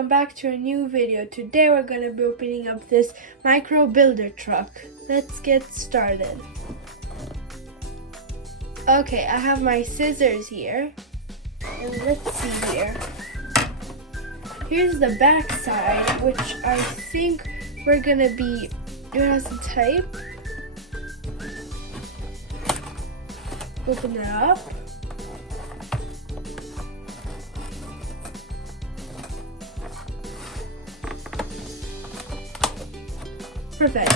welcome back to a new video. Today we're going to be opening up this micro builder truck. Let's get started. Okay, I have my scissors here. And let's see here. Here's the back side, which I think we're going to be doing some tape. Open it up. Perfect.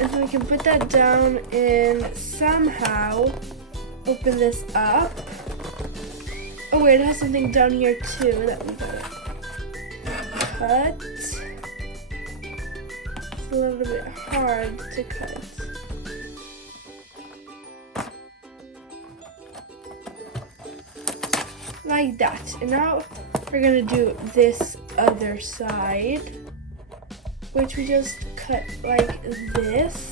And so we can put that down and somehow open this up. Oh wait, it has something down here too that we gotta cut. It's a little bit hard to cut. Like that. And now we're gonna do this other side, which we just cut like this.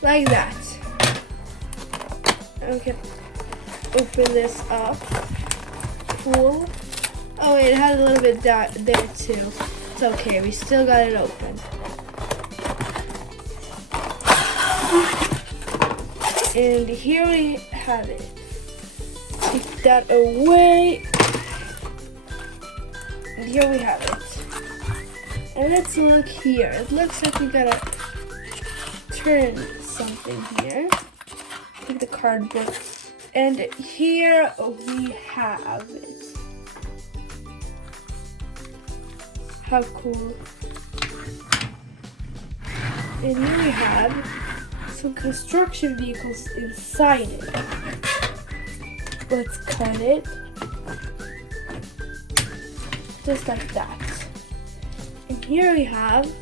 Like that. Okay, open this up. Cool. Oh wait, it had a little bit there too. It's okay, we still got it open. And here we have it. Take that away. And here we have it. And let's look here. It looks like we gotta turn something here. Take the cardboard. And here we have it. How cool. And here we have some construction vehicles inside it. Let's cut it. Just like that. And here we have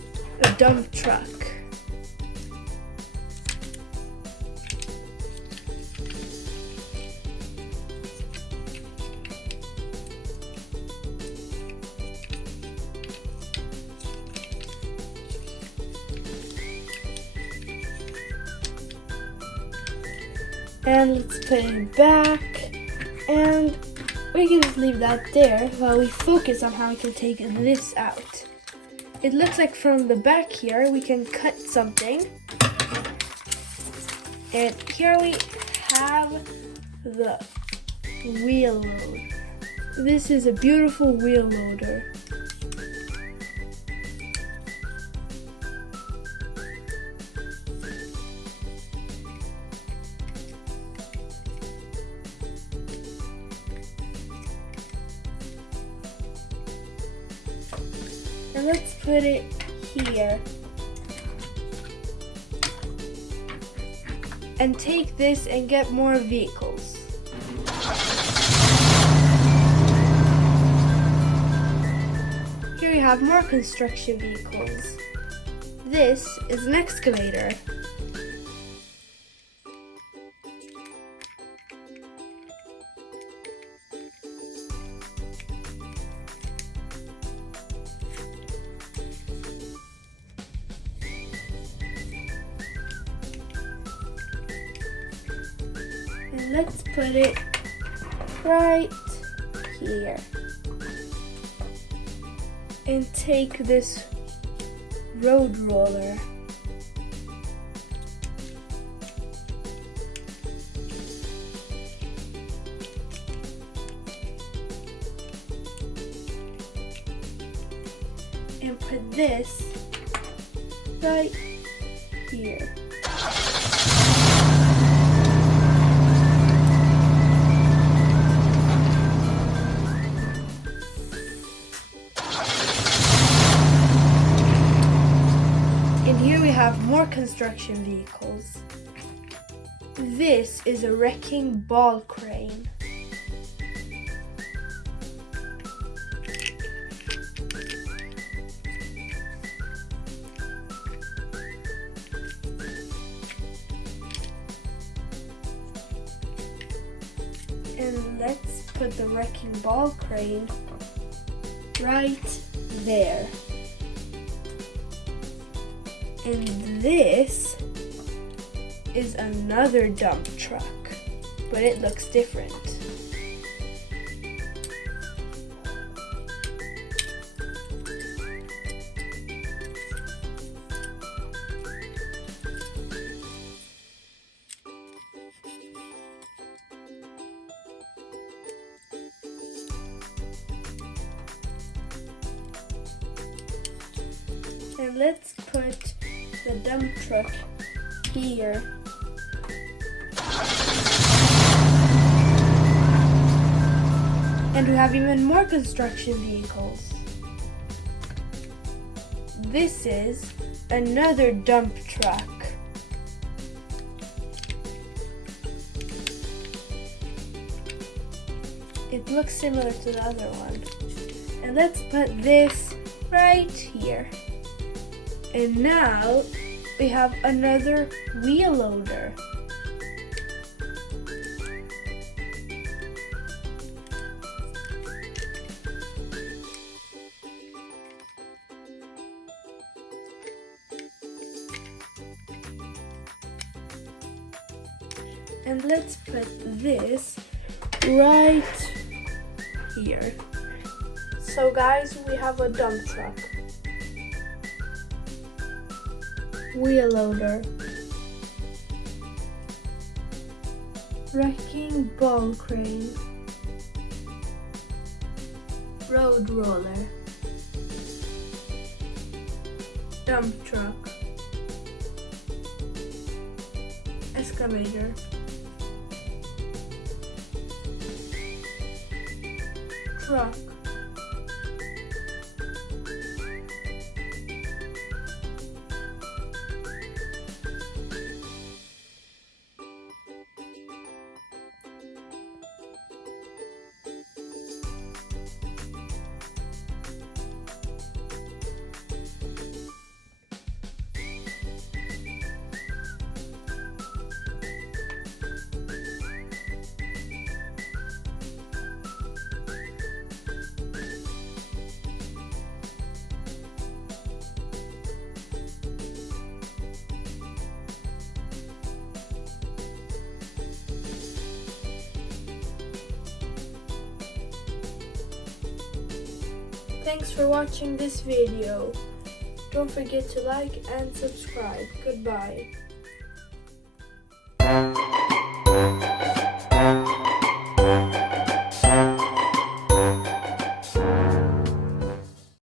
a dump truck. And let's put it back, and we can just leave that there while we focus on how we can take this out. It looks like from the back here we can cut something, and here we have the wheel loader. This is a beautiful wheel loader. And let's put it here. And take this and get more vehicles. Here we have more construction vehicles. This is an excavator. And let's put it right here. And take this road roller. And put this right here. And here we have more construction vehicles. This is a wrecking ball crane. And let's put the wrecking ball crane right there. And this is another dump truck, but it looks different. And let's put the dump truck here. And we have even more construction vehicles. This is another dump truck. It looks similar to the other one. And let's put this right here. And now we have another wheel loader. And let's put this right here. So guys, we have a dump truck, wheel loader, wrecking ball crane, road roller, dump truck, excavator, truck, Thanks for watching this video. Don't forget to like and subscribe. Goodbye.